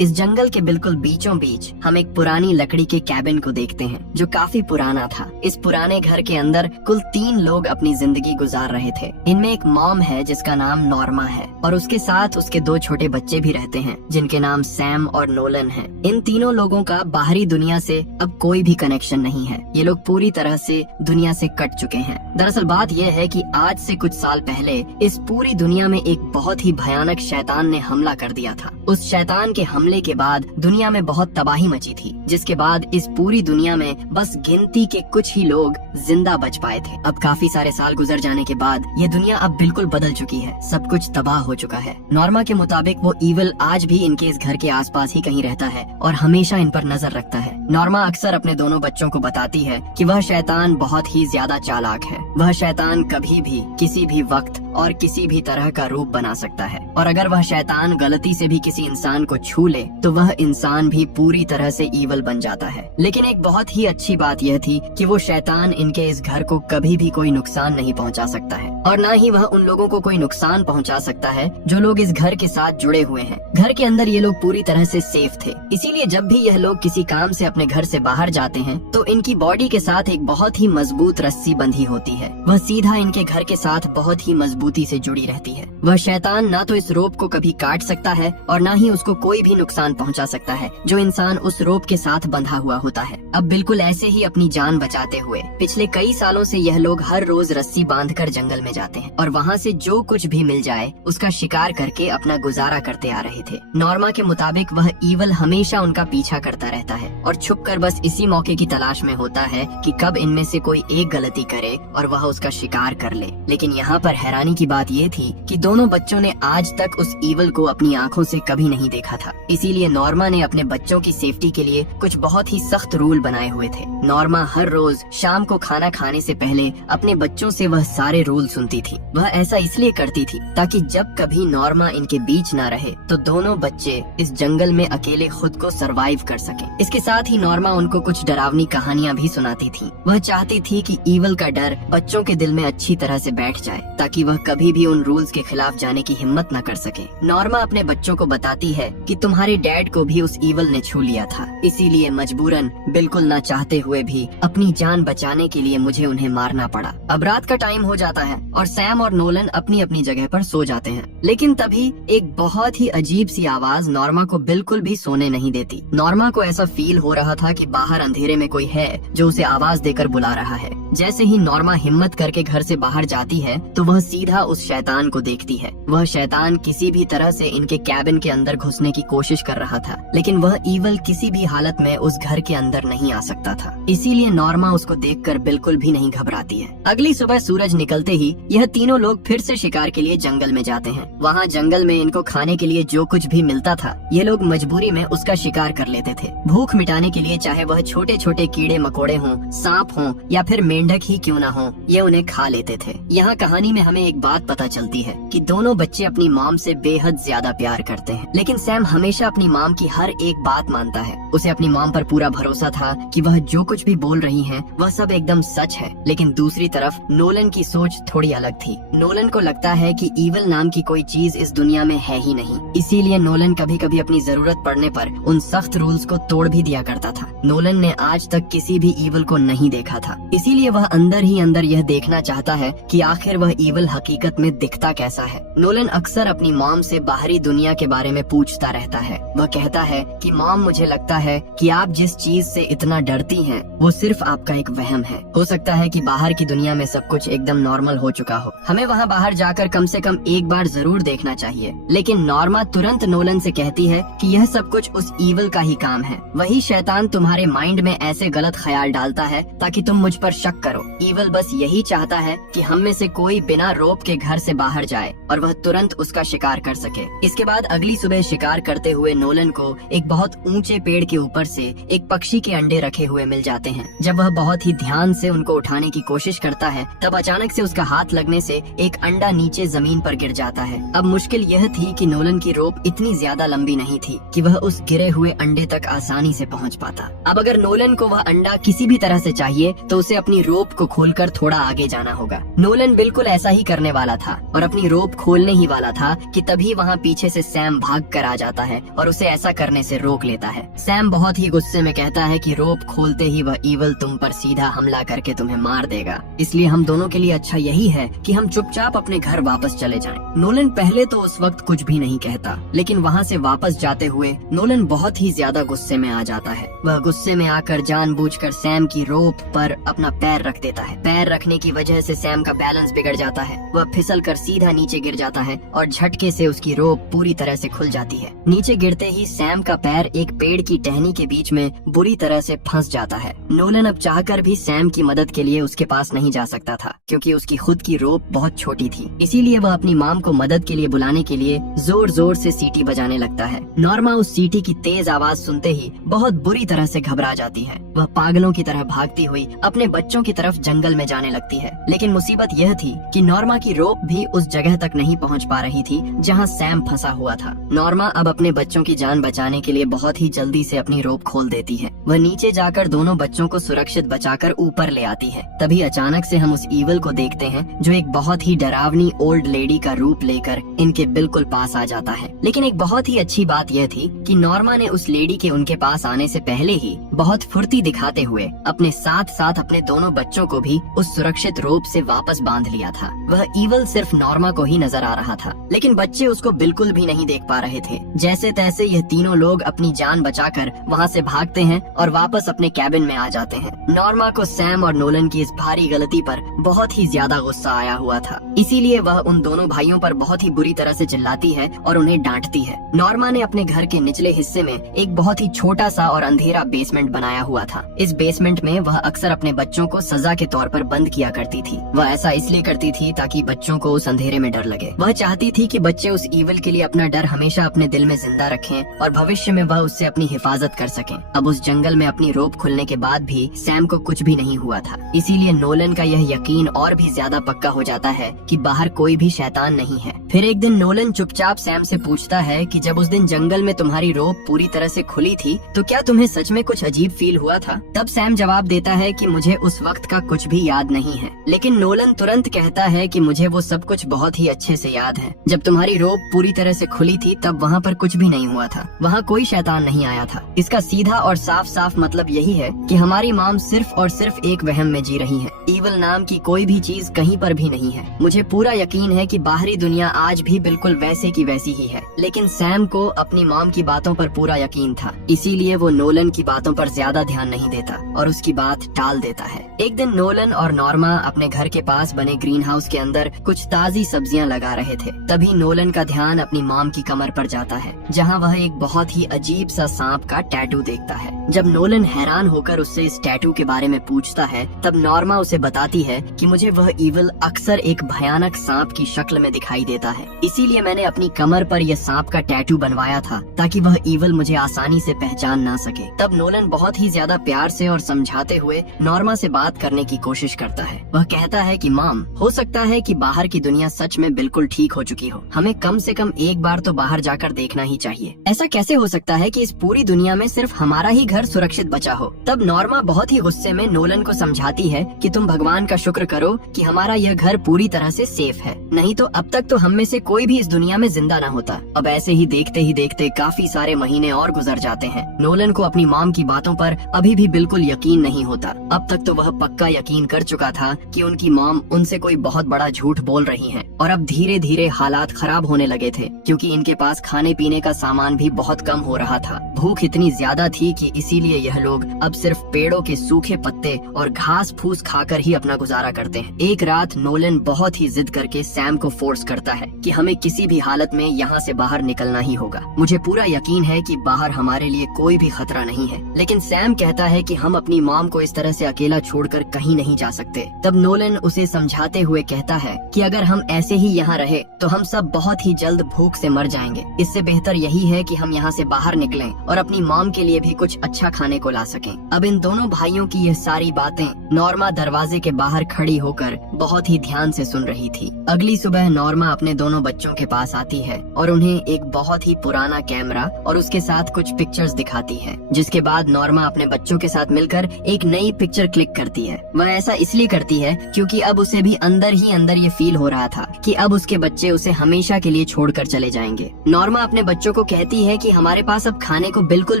इस जंगल के बिल्कुल बीचों बीच हम एक पुरानी लकड़ी के कैबिन को देखते हैं जो काफी पुराना था। इस पुराने घर के अंदर कुल 3 लोग अपनी जिंदगी गुजार रहे थे। इनमें एक मॉम है जिसका नाम नॉर्मा है और उसके साथ उसके 2 छोटे बच्चे भी रहते हैं जिनके नाम सैम और नोलन हैं। इन तीनों लोगों का बाहरी दुनिया से अब कोई भी कनेक्शन नहीं है। ये लोग पूरी तरह से दुनिया से कट चुके हैं। दरअसल बात यह है कि आज से कुछ साल पहले इस पूरी दुनिया में एक बहुत ही भयानक शैतान ने हमला कर दिया था। उस शैतान के हमले के बाद दुनिया में बहुत तबाही मची थी, जिसके बाद इस पूरी दुनिया में बस गिनती के कुछ ही लोग जिंदा बच पाए थे। अब काफी सारे साल गुजर जाने के बाद ये दुनिया अब बिल्कुल बदल चुकी है। सब कुछ तबाह हो चुका है। नॉर्मा के मुताबिक वो ईविल आज भी इनके इस घर के आसपास ही कहीं रहता है और हमेशा इन पर नजर रखता है। नॉर्मा अक्सर अपने दोनों बच्चों को बताती है कि वह शैतान बहुत ही ज्यादा चालाक है। वह शैतान कभी भी किसी भी वक्त और किसी भी तरह का रूप बना सकता है और अगर वह शैतान गलती से भी किसी इंसान को छू ले तो वह इंसान भी पूरी तरह से ईवल बन जाता है। लेकिन एक बहुत ही अच्छी बात यह थी कि वो शैतान इनके इस घर को कभी भी कोई नुकसान नहीं पहुंचा सकता है और न ही वह उन लोगों को कोई नुकसान पहुंचा सकता है जो लोग इस घर के साथ जुड़े हुए हैं। घर के अंदर ये लोग पूरी तरह से सेफ थे, इसीलिए जब भी यह लोग किसी काम से अपने घर से बाहर जाते हैं तो इनकी बॉडी के साथ एक बहुत ही मजबूत रस्सी बंधी होती है। वह सीधा इनके घर के साथ बहुत ही मजबूती से जुड़ी रहती है। वह शैतान ना तो इस रोप को कभी काट सकता है और ना ही उसको कोई भी नुकसान पहुंचा सकता है जो इंसान उस रोप के साथ बंधा हुआ होता है। अब बिल्कुल ऐसे ही अपनी जान बचाते हुए पिछले कई सालों से यह लोग हर रोज रस्सी बांधकर जंगल में जाते हैं और वहाँ से जो कुछ भी मिल जाए उसका शिकार करके अपना गुजारा करते आ रहे थे। नॉर्मा के मुताबिक वह ईवल हमेशा उनका पीछा करता रहता है और छुपकर बस इसी मौके की तलाश में होता है कि कब इनमें से कोई एक गलती करे और वह उसका शिकार कर ले। लेकिन यहाँ पर हैरानी की बात ये थी कि दोनों बच्चों ने आज तक उस ईवल को अपनी आंखों से कभी नहीं देखा था। इसीलिए नॉर्मा ने अपने बच्चों की सेफ्टी के लिए कुछ बहुत ही सख्त रूल बनाए हुए थे। नॉर्मा हर रोज शाम को खाना खाने से पहले अपने बच्चों से वह सारे रूल सुनती थी। वह ऐसा इसलिए करती थी ताकि जब कभी नॉर्मा इनके बीच ना रहे तो दोनों बच्चे इस जंगल में अकेले खुद को सरवाइव कर सकें। इसके साथ ही नॉर्मा उनको कुछ डरावनी कहानियाँ भी सुनाती थी। वह चाहती थी कि ईवल का डर बच्चों के दिल में अच्छी तरह से बैठ जाए ताकि वह कभी भी उन रूल्स के खिलाफ जाने की हिम्मत न कर सके। नॉर्मा अपने बच्चों को बताती है कि तुम्हारे डैड को भी उस ईवल ने छू लिया था, इसीलिए मजबूरन बिल्कुल न चाहते हुए भी अपनी जान बचाने के लिए मुझे उन्हें मारना पड़ा। अब रात का टाइम हो जाता है और सैम और नोलन अपनी अपनी जगह पर सो जाते हैं। लेकिन तभी एक बहुत ही अजीब सी आवाज नॉर्मा को बिल्कुल भी सोने नहीं देती। नॉर्मा को ऐसा फील हो रहा था कि बाहर अंधेरे में कोई है जो उसे आवाज देकर बुला रहा है। जैसे ही नॉर्मा हिम्मत करके घर से बाहर जाती है तो वह सीधा उस शैतान को देखती है। वह शैतान किसी भी तरह से इनके कैबिन के अंदर घुसने की कोशिश कर रहा था, लेकिन वह ईवल किसी भी हालत में उस घर के अंदर नहीं आ सकता था। इसीलिए नॉर्मा उसको देखकर बिल्कुल भी नहीं घबराती है। अगली सुबह सूरज निकलते ही यह तीनों लोग फिर से शिकार के लिए जंगल में जाते हैं। वहाँ जंगल में इनको खाने के लिए जो कुछ भी मिलता था ये लोग मजबूरी में उसका शिकार कर लेते थे। भूख मिटाने के लिए चाहे वह छोटे छोटे कीड़े मकोड़े हों, सांप हों या फिर मेंढक ही क्यों ना हो, ये उन्हें खा लेते थे। यहाँ कहानी में हमें एक बात पता चलती है कि दोनों बच्चे अपनी मॉम से बेहद ज्यादा प्यार करते हैं, लेकिन सैम हमेशा अपनी मॉम की हर एक बात मानता है। उसे अपनी मॉम पर पूरा भरोसा था कि वह जो कुछ भी बोल रही हैं वह सब एकदम सच है। लेकिन दूसरी तरफ नोलन की सोच थोड़ी अलग थी। नोलन को लगता है कि ईवल नाम की कोई चीज इस दुनिया में है ही नहीं, इसीलिए नोलन कभी कभी अपनी जरूरत पड़ने पर उन सख्त रूल्स को तोड़ भी दिया करता था। नोलन ने आज तक किसी भी ईवल को नहीं देखा था, इसीलिए वह अंदर ही अंदर यह देखना चाहता है कि आखिर वह ईवल हकीकत में दिखता कैसा है। नोलन अक्सर अपनी मॉम से बाहरी दुनिया के बारे में पूछता रहता है। वह कहता है कि मॉम, मुझे लगता है कि आप जिस चीज से इतना डरती हैं वो सिर्फ आपका एक वहम है। हो सकता है कि बाहर की दुनिया में सब कुछ एकदम नॉर्मल हो चुका हो, हमें वहाँ बाहर जाकर कम से कम एक बार जरूर देखना चाहिए। लेकिन नॉर्मा तुरंत नोलन से कहती है कि यह सब कुछ उस ईवल का ही काम है। वही शैतान तुम्हारे माइंड में ऐसे गलत ख्याल डालता है ताकि तुम मुझ पर शक करो। ईवल बस यही चाहता है कि हम में से कोई बिना रोप के घर से बाहर जाए और वह तुरंत उसका शिकार कर सके। इसके बाद अगली सुबह शिकार करते हुए नोलन को एक बहुत ऊंचे पेड़ के ऊपर से एक पक्षी के अंडे रखे हुए मिल जाते हैं। जब वह बहुत ही ध्यान से उनको उठाने की कोशिश करता है तब अचानक से उसका हाथ लगने से एक अंडा नीचे जमीन पर गिर जाता है। अब मुश्किल यह थी कि नोलन की रोप इतनी ज्यादा लंबी नहीं थी कि वह उस गिरे हुए अंडे तक आसानी से पहुंच पाता। अब अगर नोलन को वह अंडा किसी भी तरह से चाहिए तो उसे अपनी रोप को खोलकर थोड़ा आगे जाना होगा। नोलन बिल्कुल ऐसा ही करने वाला था और अपनी रोप खोलने ही वाला था कि तभी वहाँ पीछे से सैम भाग कर आ जाता है और उसे ऐसा करने से रोक लेता है। सैम बहुत ही गुस्से में कहता है कि रोप खोलते ही वह ईवल तुम पर सीधा हमला करके तुम्हें मार देगा, इसलिए हम दोनों के लिए अच्छा यही है कि हम चुपचाप अपने घर वापस चले जाएं। नोलन पहले तो उस वक्त कुछ भी नहीं कहता, लेकिन वहाँ से वापस जाते हुए नोलन बहुत ही ज्यादा गुस्से में आ जाता है। वह गुस्से में आकर जानबूझकर सैम की रोप पर अपना पैर रख देता है। पैर रखने की वजह से सैम का बैलेंस बिगड़ जाता है। वह फिसल कर सीधा नीचे गिर जाता है और झटके से उसकी रोप पूरी तरह से खुल जाती है। नीचे गिरते ही सैम का पैर एक पेड़ की टहनी के बीच में बुरी तरह से फंस जाता है। नोलन अब चाहकर भी सैम की मदद के लिए उसके पास नहीं जा सकता था, क्योंकि उसकी खुद की रोप बहुत छोटी थी। इसीलिए वह अपनी माम को मदद के लिए बुलाने के लिए जोर जोर से सीटी बजाने लगता है। नॉर्मा उस सीटी की तेज आवाज सुनते ही बहुत बुरी तरह से घबरा जाती है। वह पागलों की तरह भागती हुई अपने बच्चों की तरफ जंगल में जाने लगती है। लेकिन मुसीबत यह थी कि नॉर्मा की रोप भी उस जगह तक नहीं पहुंच पा रही थी जहां सैम फंसा हुआ था। नॉर्मा अब अपने बच्चों की जान बचाने के लिए बहुत ही जल्दी से अपनी रोप खोल देती है। वह नीचे जाकर दोनों बच्चों को सुरक्षित बचाकर ऊपर ले आती है। तभी अचानक से हम उस ईवल को देखते हैं जो एक बहुत ही डरावनी ओल्ड लेडी का रूप लेकर इनके बिल्कुल पास आ जाता है। लेकिन एक बहुत ही अच्छी बात यह थी कि नॉर्मा ने उस लेडी के उनके पास आने से पहले ही बहुत फुर्ती दिखाते हुए अपने साथ साथ अपने दोनों बच्चों को भी उस सुरक्षित रोप से वापस बांध लिया था। वह ईवल सिर्फ नॉर्मा को ही नजर आ रहा था, लेकिन बच्चे उसको बिल्कुल भी नहीं देख पा रहे थे। जैसे तैसे यह तीनों लोग अपनी जान बचाकर वहाँ से भागते हैं और वापस अपने कैबिन में आ जाते हैं। नॉर्मा को सैम और नोलन की इस भारी गलती पर बहुत ही ज्यादा गुस्सा आया हुआ था, इसीलिए वह उन दोनों भाइयों पर बहुत ही बुरी तरह से चिल्लाती है और उन्हें डांटती है। नॉर्मा ने अपने घर के निचले हिस्से में एक बहुत ही छोटा सा और अंधेरा बेसमेंट बनाया हुआ था। इस बेसमेंट में वह अक्सर अपने बच्चों को सजा के तौर पर बंद किया करती थी। वह ऐसा इसलिए करती थी ताकि बच्चों को उस अंधेरे में डर लगे। वह चाहती थी कि बच्चे उस ईवल के लिए अपना डर हमेशा अपने दिल में जिंदा रखें और भविष्य में वह उससे अपनी हिफाजत कर सकें। अब उस जंगल में अपनी रोप खुलने के बाद भी सैम को कुछ भी नहीं हुआ था, इसीलिए नोलन का यह यकीन और भी ज्यादा पक्का हो जाता है कि बाहर कोई भी शैतान नहीं है। फिर एक दिन नोलन चुपचाप सैम से पूछता है कि जब उस दिन जंगल में तुम्हारी रोप पूरी तरह से खुली थी तो क्या तुम्हें सच में कुछ अजीब फील हुआ था? तब सैम जवाब देता है कि मुझे उस वक्त का कुछ भी याद नहीं है, लेकिन नोलन तुरंत कहता है कि मुझे वो सब कुछ बहुत ही अच्छे से याद है। जब तुम्हारी रोप पूरी तरह से खुली थी तब वहाँ पर कुछ भी नहीं हुआ था, वहाँ कोई शैतान नहीं आया था। इसका सीधा और साफ साफ मतलब यही है कि हमारी माम सिर्फ और सिर्फ एक वहम में जी रही है। ईवल नाम की कोई भी चीज कहीं पर भी नहीं है। मुझे पूरा यकीन है कि बाहरी दुनिया आज भी बिल्कुल वैसे की वैसी ही है, लेकिन सैम को अपनी माम की बातों पर पूरा यकीन था, इसीलिए वो नोलन की बातों पर ज्यादा ध्यान नहीं देता और उसकी बात टाल देता है। एक दिन नोलन और नॉर्मा अपने घर के पास बने ग्रीन हाउस के अंदर कुछ ताजी सब्जियां लगा रहे थे। तभी नोलन का ध्यान अपनी माम की कमर पर जाता है, जहां वह एक बहुत ही अजीब सा सांप का टैटू देखता है। जब नोलन हैरान होकर उससे इस टैटू के बारे में पूछता है, तब नॉर्मा उसे बताती है कि मुझे वह ईवल अक्सर एक भयानक सांप की शक्ल में दिखाई देता है, इसीलिए मैंने अपनी कमर पर यह सांप का टैटू बनवाया था ताकि वह ईवल मुझे आसानी से पहचान ना सके। तब नोलन बहुत ही ज्यादा प्यार से और समझाते हुए नॉर्मा से बात करने की कोशिश करता है। वह कहता है कि माम, हो सकता है कि बाहर की दुनिया सच में बिल्कुल ठीक हो चुकी हो, हमें कम से कम एक बार तो बाहर जाकर देखना ही चाहिए। ऐसा कैसे हो सकता है कि इस पूरी दुनिया में सिर्फ हमारा ही घर सुरक्षित बचा हो? तब नॉर्मा बहुत ही गुस्से में नोलन को समझाती है कि तुम भगवान का शुक्र करो कि हमारा यह घर पूरी तरह से सेफ है, नहीं तो अब तक तो हम में से कोई भी इस दुनिया में जिंदा न होता। अब ऐसे ही देखते काफी सारे महीने और गुजर जाते हैं। नोलन को अपनी माम की बातों पर अभी भी बिल्कुल यकीन नहीं होता। अब तक तो वह पक्का यकीन कर चुका था कि उनकी माम उनसे कोई बहुत बड़ा झूठ बोल रही हैं, और अब धीरे धीरे हालात खराब होने लगे थे, क्योंकि इनके पास खाने पीने का सामान भी बहुत कम हो रहा था। भूख इतनी ज्यादा थी कि इसीलिए यह लोग अब सिर्फ पेड़ों के सूखे पत्ते और घास फूस खाकर ही अपना गुजारा करते हैं। एक रात नोलन बहुत ही जिद करके सैम को फोर्स करता है कि हमें किसी भी हालत में यहाँ से बाहर निकलना ही होगा। मुझे पूरा यकीन है कि बाहर हमारे लिए कोई भी खतरा नहीं है, लेकिन सैम कहता है कि हम अपनी माम को इस तरह से अकेला छोड़कर कहीं नहीं जा सकते। तब नोलन उसे समझाते हुए कहता है कि अगर हम ऐसे ही यहाँ रहे तो हम सब बहुत ही जल्द भूख से मर जाएंगे। इससे बेहतर यही है कि हम यहाँ से बाहर निकलें और अपनी माम के लिए भी कुछ अच्छा खाने को ला सकें। अब इन दोनों भाइयों की यह सारी बातें नॉर्मा दरवाजे के बाहर खड़ी होकर बहुत ही ध्यान से सुन रही थी। अगली सुबह नॉर्मा अपने दोनों बच्चों के पास आती है और उन्हें एक बहुत ही पुराना कैमरा और उसके साथ कुछ पिक्चर्स दिखाती है, जिसके बाद नॉर्मा अपने बच्चों के साथ मिलकर एक नई पिक्चर क्लिक करती है। वह ऐसा इसलिए करती है क्योंकि अब उसे भी अंदर ही अंदर ये फील हो रहा था कि अब उसके बच्चे उसे हमेशा के लिए छोड़कर चले जाएंगे। नॉर्मा अपने बच्चों को कहती है कि हमारे पास अब खाने को बिल्कुल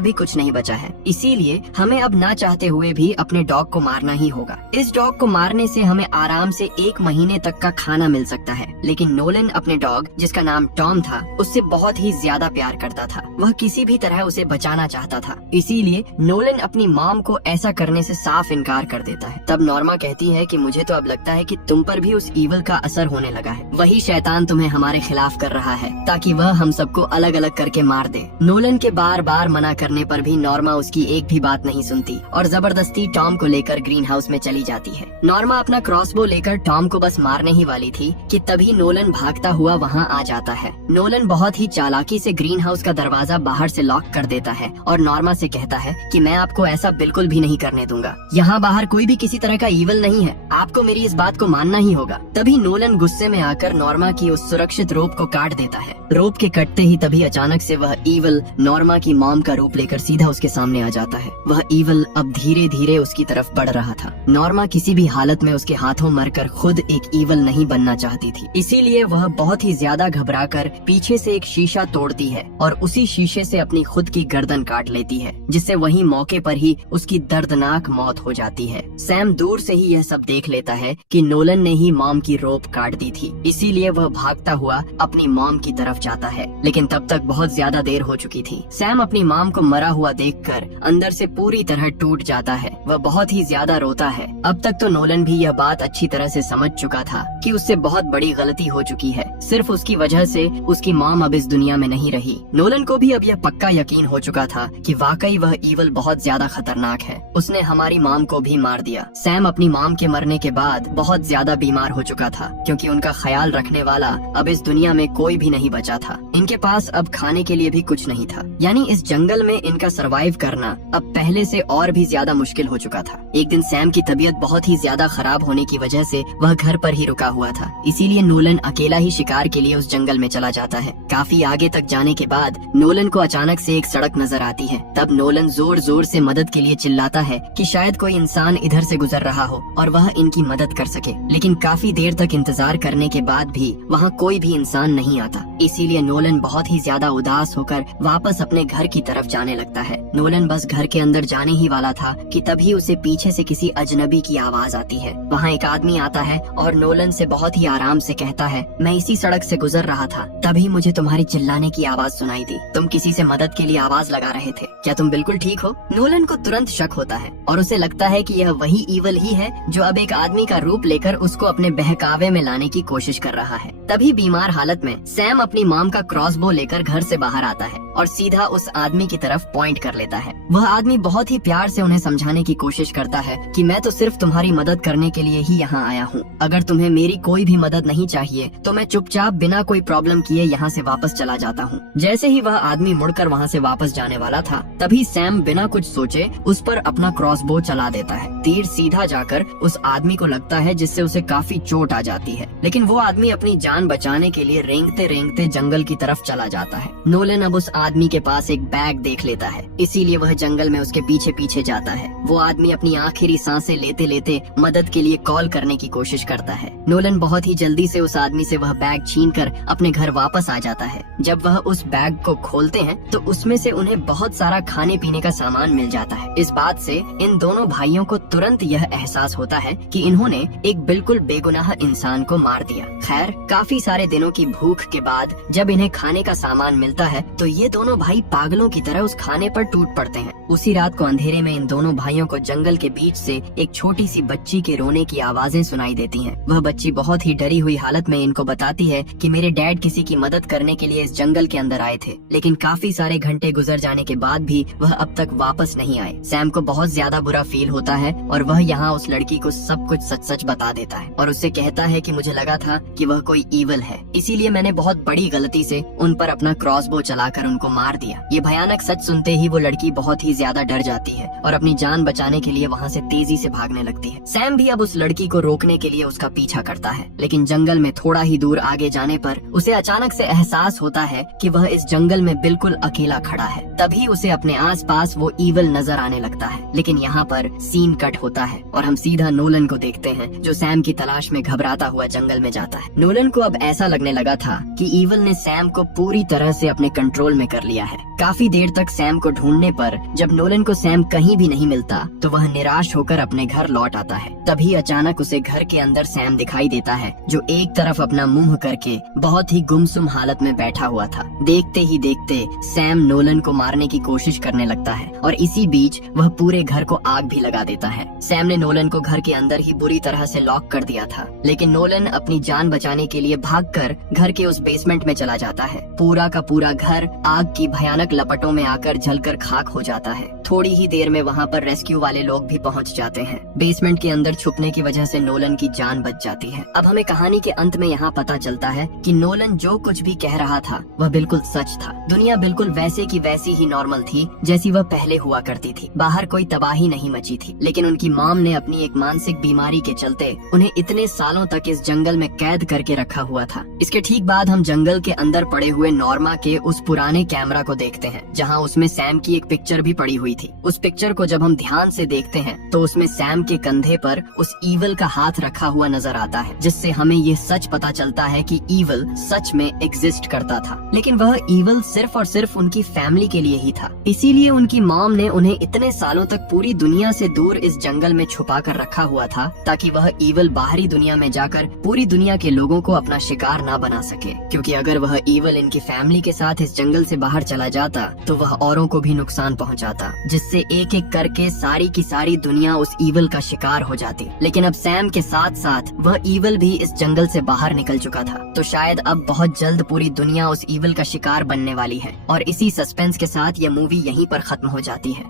भी कुछ नहीं बचा है, इसीलिए हमें अब ना चाहते हुए भी अपने डॉग को मारना ही होगा। इस डॉग को मारने से हमें आराम से 1 महीने तक का खाना मिल सकता है। लेकिन नोलन अपने डॉग, जिसका नाम टॉम था, उससे बहुत ही ज्यादा प्यार करता था। वह किसी भी तरह उसे बचाना चाहता था, इसीलिए नोलन अपनी मॉम को ऐसा करने से साफ इनकार कर देता है। तब नॉर्मा कहती है कि मुझे तो अब लगता है कि तुम पर भी उस ईवल का असर होने लगा है। वही शैतान तुम्हें हमारे खिलाफ कर रहा है ताकि वह हम सबको अलग अलग करके मार दे। नोलन के बार बार मना करने पर भी नॉर्मा उसकी एक भी बात नहीं सुनती और जबरदस्ती टॉम को लेकर ग्रीन हाउस में चली जाती है। नॉर्मा अपना क्रॉसबो लेकर टॉम को बस मारने ही वाली थी कि तभी नोलन भागता हुआ वहाँ आ जाता है। नोलन बहुत ही चालाकी से ग्रीन हाउस का दरवाजा बाहर से लॉक कर देता है और नॉर्मा से कहता है कि मैं आपको ऐसा बिल्कुल भी नहीं करने दूंगा। यहाँ बाहर कोई भी किसी तरह का ईवल नहीं है, आपको मेरी इस बात को मानना ही होगा। तभी नोलन गुस्से में आकर नॉर्मा की उस सुरक्षित रोप को काट देता है। रोप के कटते ही तभी अचानक से वह ईवल नॉर्मा की मॉम का रूप लेकर सीधा उसके सामने आ जाता है। वह ईवल अब धीरे धीरे उसकी तरफ बढ़ रहा था। नॉर्मा किसी भी हालत में उसके हाथों मरकर खुद एक ईवल नहीं बनना चाहती थी, इसीलिए वह बहुत ही ज्यादा घबराकर पीछे से एक शीशा तोड़ती है और उसी शीशे से अपनी खुद की गर्दन काट लेती है, जिससे वही मौके पर ही उसकी दर्दनाक मौत हो जाती है। सैम दूर से ही यह सब देख लेता है कि नोलन ने ही मॉम की रोप काट दी थी, इसीलिए वह भागता हुआ अपनी मॉम की तरफ जाता है। लेकिन तब तक बहुत ज्यादा देर हो चुकी थी। सैम अपनी मॉम को मरा हुआ देखकर अंदर से पूरी तरह टूट जाता है। वह बहुत ही ज्यादा रोता है। अब तक तो नोलन भी यह बात अच्छी तरह से समझ चुका था कि उससे बहुत बड़ी गलती हो चुकी है। सिर्फ उसकी वजह से उसकी मॉम अब इस दुनिया में नहीं रही। नोलन को भी अब यह पक्का यकीन हो चुका था कि वाकई वह ईवल बहुत ज्यादा खतरनाक है। उसने हमारी मॉम को भी मार दिया। सैम अपनी मॉम के मरने के बाद बहुत ज्यादा बीमार हो चुका था, क्योंकि उनका ख्याल रखने वाला अब इस दुनिया में कोई भी नहीं बचा था। इनके पास अब खाने के लिए भी कुछ नहीं था, यानी इस जंगल में इनका सरवाइव करना अब पहले से और भी ज्यादा मुश्किल हो चुका था। एक दिन सैम की तबीयत बहुत ही ज्यादा खराब होने की वजह से वह घर पर ही रुका हुआ था, इसीलिए नोलन अकेला ही शिकार के लिए उस जंगल में चला जाता है। काफी आगे तक जाने के बाद नोलन को अचानक से एक सड़क नजर आती है। तब नोलन जोर जोर से मदद के लिए चिल्लाता है कि शायद कोई इंसान इधर से गुजर रहा हो और वह इनकी मदद कर सके। लेकिन काफी देर तक इंतजार करने के बाद भी वहाँ कोई भी इंसान नहीं आता, इसीलिए नोलन बहुत ही ज्यादा उदास होकर वापस अपने घर की तरफ जाने लगता है। नोलन बस घर के अंदर जाने ही वाला था कि तभी उसे पीछे से किसी अजनबी की आवाज आती है। वहाँ एक आदमी आता है और नोलन से बहुत ही आराम से कहता है, मैं इसी सड़क से गुजर रहा था, तभी मुझे तुम्हारी चिल्लाने की आवाज सुनाई दी। तुम किसी से मदद के लिए आवाज लगा रहे थे, क्या तुम बिल्कुल ठीक हो? नोलन को तुरंत शक होता है और उसे लगता है कि यह वही ईवल ही है जो अब एक आदमी का रूप लेकर उसको अपने बहकावे में लाने की कोशिश कर रहा है। तभी बीमार हालत में सैम अपनी मॉम का क्रॉसबो लेकर घर से बाहर आता है और सीधा उस आदमी की तरफ पॉइंट कर लेता है। वह आदमी बहुत ही प्यार से उन्हें समझाने की कोशिश करता है कि मैं तो सिर्फ तुम्हारी मदद करने के लिए ही यहाँ आया हूँ। अगर तुम्हें मेरी कोई भी मदद नहीं चाहिए तो मैं चुपचाप बिना कोई प्रॉब्लम किए यहाँ से वापस चला जाता हूँ। जैसे ही वह आदमी मुड़कर वहाँ से वापस जाने वाला था, तभी सैम बिना कुछ सोचे उस पर अपना क्रॉसबो चला देता है। तीर सीधा जाकर उस आदमी को लगता है, जिससे उसे काफी चोट आ जाती है। लेकिन वो आदमी अपनी जान बचाने के लिए रेंगते रेंगते जंगल की तरफ चला जाता है। नोलन अब उस आदमी के पास एक बैग देख लेता है, इसीलिए वह जंगल में उसके पीछे पीछे जाता है। वो आदमी अपनी आखिरी सांसें लेते लेते मदद के लिए कॉल करने की कोशिश करता है। नोलन बहुत ही जल्दी से उस आदमी से वह बैग छीनकर अपने घर वापस आ जाता है। जब वह उस बैग को खोलते हैं तो उसमें से उन्हें बहुत सारा खाने पीने का सामान मिल जाता है। इस बात से इन दोनों भाइयों को तुरंत यह एहसास होता है कि इन्होंने एक बिल्कुल बेगुनाह इंसान को मार दिया। खैर, काफी सारे दिनों की भूख के बाद जब इन्हें खाने का सामान मिलता है तो ये दोनों भाई पागलों की तरह उस खाने पर टूट पड़ते हैं। उसी रात को अंधेरे में इन दोनों भाइयों को जंगल के बीच से एक छोटी सी बच्ची के रोने की आवाजें सुनाई देती हैं। वह बच्ची बहुत ही डरी हुई हालत में इनको बताती है कि मेरे डैड किसी की मदद करने के लिए इस जंगल के अंदर आए थे, लेकिन काफी सारे घंटे गुजर जाने के बाद भी वह अब तक वापस नहीं आए। सैम को बहुत ज्यादा बुरा फील होता है और वह यहाँ उस लड़की को सब कुछ सच सच बता देता है और उससे कहता है कि मुझे लगा था कि वह कोई ईवल है, इसीलिए मैंने बहुत बड़ी गलती से उन पर अपना क्रॉसबो चलाकर उनको मार दिया। ये भयानक सच सुनते ही वो लड़की बहुत ही ज्यादा डर जाती है और अपनी जान बचाने के लिए वहाँ से तेजी से भागने लगती है। सैम भी अब उस लड़की को रोकने के लिए उसका पीछा करता है, लेकिन जंगल में थोड़ा ही दूर आगे जाने पर उसे अचानक से एहसास होता है कि वह इस जंगल में बिल्कुल अकेला खड़ा है। तभी उसे अपने आसपास वो ईविल नजर आने लगता है। लेकिन यहाँ पर सीन कट होता है और हम सीधा नोलन को देखते हैं, जो सैम की तलाश में घबराता हुआ जंगल में जाता है। नोलन को अब ऐसा लगने लगा था कि ईविल ने सैम को पूरी तरह से अपने कंट्रोल में कर लिया है। काफी देर तक सैम को ढूंढने पर जब नोलन को सैम कहीं भी नहीं मिलता तो वह निराश होकर अपने घर लौट आता है। तभी अचानक उसे घर के अंदर सैम दिखाई देता है, जो एक तरफ अपना मुंह करके बहुत ही गुमसुम हालत में बैठा हुआ था। देखते ही देखते सैम नोलन को मारने की कोशिश करने लगता है और इसी बीच वह पूरे घर को आग भी लगा देता है। सैम ने नोलन को घर के अंदर ही बुरी तरह से लॉक कर दिया था, लेकिन नोलन अपनी जान बचाने के लिए भागकर घर के उस बेसमेंट में चला जाता है। पूरा का पूरा घर आग की भयानक लपटों में आकर जलकर खाक हो जाता है। थोड़ी ही देर में वहाँ पर रेस्क्यू वाले लोग भी पहुँच जाते हैं। बेसमेंट के अंदर छुपने की वजह से नोलन की जान बच जाती है। अब हमें कहानी के अंत में यहाँ पता चलता है कि नोलन जो कुछ भी कह रहा था वह बिल्कुल सच था। दुनिया बिल्कुल वैसे की वैसी ही नॉर्मल थी जैसी वह पहले हुआ करती थी। बाहर कोई तबाही नहीं मची थी, लेकिन उनकी मॉम ने अपनी एक मानसिक बीमारी के चलते उन्हें इतने सालों तक इस जंगल में कैद करके रखा हुआ था। इसके ठीक बाद हम जंगल के अंदर पड़े हुए नॉर्मा के उस पुराने कैमरा को देखते हैं, जहाँ उसमें सैम की एक पिक्चर भी पड़ी हुई थी। उस पिक्चर को जब हम ध्यान से देखते हैं तो उसमें सैम के कंधे पर उस ईविल का हाथ रखा हुआ नजर आता है, जिससे हमें ये सच पता चलता है कि ईविल सच में एग्जिस्ट करता था। लेकिन वह ईविल सिर्फ और सिर्फ उनकी फैमिली के लिए ही था। इसीलिए उनकी मॉम ने उन्हें इतने सालों तक पूरी दुनिया से दूर इस जंगल में छुपा कर रखा हुआ था, ताकि वह ईविल बाहरी दुनिया में जाकर पूरी दुनिया के लोगों को अपना शिकार ना बना सके। क्योंकि अगर वह ईविल इनकी फैमिली के साथ इस जंगल से बाहर चला जाता तो वह औरों को भी नुकसान पहुंचाता, जिससे एक एक करके सारी की सारी दुनिया उस ईविल का शिकार हो जाती। लेकिन अब सैम के साथ साथ वह ईविल भी इस जंगल से बाहर निकल चुका था, तो शायद अब बहुत जल्द पूरी दुनिया उस ईविल का शिकार बनने वाली है। और इसी सस्पेंस के साथ यह मूवी यहीं पर खत्म हो जाती है।